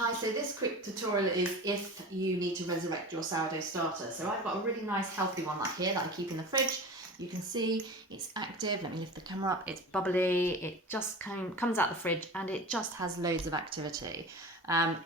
Hi, so this quick tutorial is if you need to resurrect your sourdough starter. So I've got a really nice healthy one like here that I keep in the fridge. You can see it's active. Let me lift the camera up. It's bubbly. It just comes out the fridge and it just has loads of activity.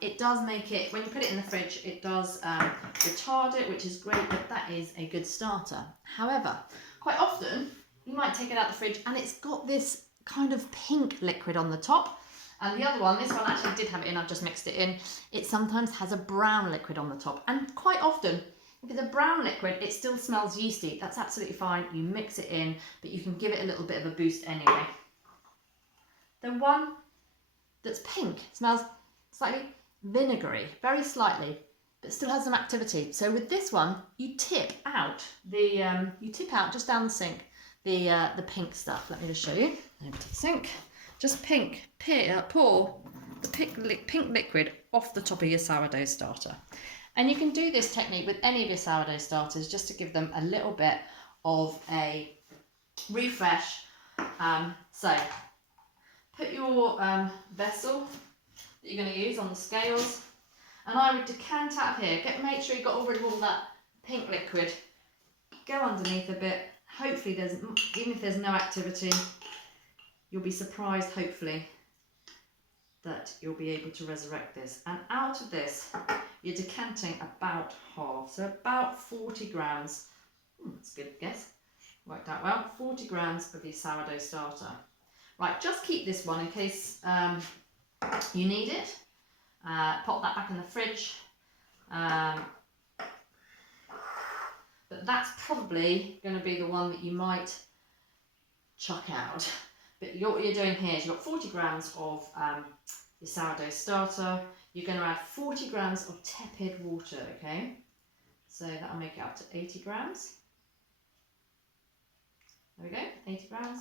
It does make it, when you put it in the fridge, it does retard it, which is great, but that is a good starter. However, quite often you might take it out the fridge and it's got this kind of pink liquid on the top. And the other one, this one actually did have it in, I've just mixed it in. It sometimes has a brown liquid on the top. And quite often, if it's a brown liquid, it still smells yeasty. That's absolutely fine. You mix it in, but you can give it a little bit of a boost anyway. The one that's pink smells slightly vinegary, very slightly, but still has some activity. So with this one, you tip out just down the sink the pink stuff. Let me just show you. Over to the sink. Just pour the pink liquid off the top of your sourdough starter. And you can do this technique with any of your sourdough starters just to give them a little bit of a refresh. So put your vessel that you're going to use on the scales, and I would decant out of here. Make sure you got rid of all that pink liquid. Go underneath a bit. Hopefully even if there's no activity, you'll be surprised, hopefully, that you'll be able to resurrect this. And out of this, you're decanting about half, so about 40 grams. That's a good guess. Worked out well. 40 grams of your sourdough starter. Right, just keep this one in case you need it. Pop that back in the fridge. But that's probably going to be the one that you might chuck out. But what you're doing here is you've got 40 grams of your sourdough starter. You're going to add 40 grams of tepid water, okay? So that'll make it up to 80 grams. There we go, 80 grams.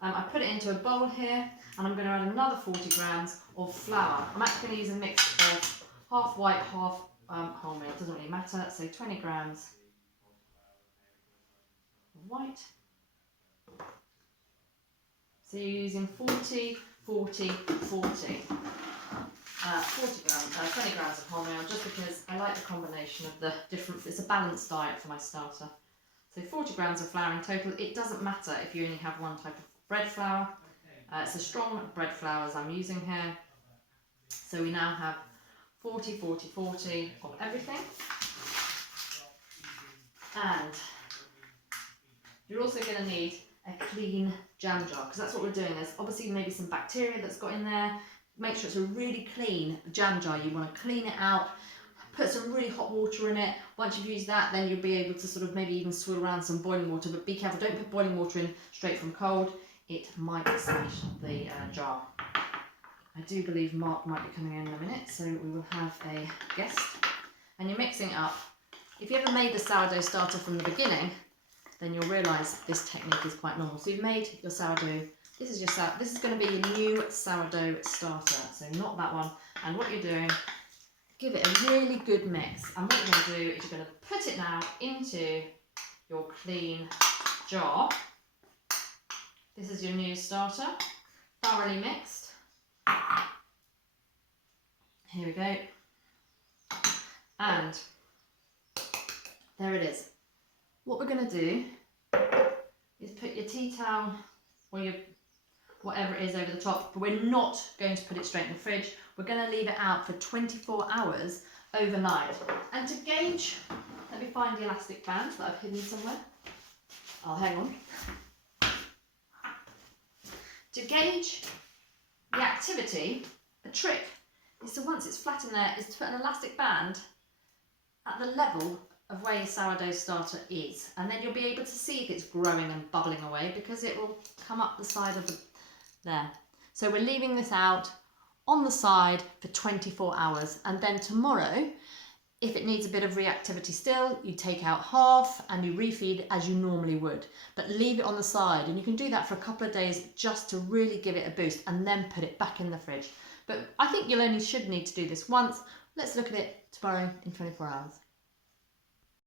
I put it into a bowl here, and I'm going to add another 40 grams of flour. I'm actually going to use a mix of half white, half wholemeal. It doesn't really matter. So 20 grams of white. So you're using 40, 40, 40. 20 grams of wholemeal, just because I like the combination of the different, it's a balanced diet for my starter. So 40 grams of flour in total. It doesn't matter if you only have one type of bread flour. It's a strong bread flour as I'm using here. So we now have 40, 40, 40 of everything. And you're also going to need a clean jam jar, because that's what we're doing. There's obviously maybe some bacteria that's got in there. Make sure it's a really clean jam jar. You want to clean it out, put some really hot water in it. Once you've used that, then you'll be able to sort of maybe even swirl around some boiling water, but be careful, don't put boiling water in straight from cold. It might smash the jar. I do believe Mark might be coming in a minute, so we will have a guest. And you're mixing it up. If you ever made the sourdough starter from the beginning, then you'll realise this technique is quite normal. So you've made your sourdough, this is going to be your new sourdough starter, so not that one. And what you're doing, give it a really good mix. And what you're going to do is you're going to put it now into your clean jar. This is your new starter, thoroughly mixed. Here we go. And there it is. What we're going to do is put your tea towel or your whatever it is over the top, but we're not going to put it straight in the fridge. We're going to leave it out for 24 hours overnight. And to gauge, let me find the elastic band that I've hidden somewhere. Oh, hang on. To gauge the activity, a trick is to, once it's flat in there, is to put an elastic band at the level of where your sourdough starter is, and then you'll be able to see if it's growing and bubbling away, because it will come up the side of there. So we're leaving this out on the side for 24 hours, and then tomorrow, if it needs a bit of reactivity still, you take out half and you refeed as you normally would, but leave it on the side, and you can do that for a couple of days just to really give it a boost, and then put it back in the fridge. But I think you should need to do this once. Let's look at it tomorrow in 24 hours.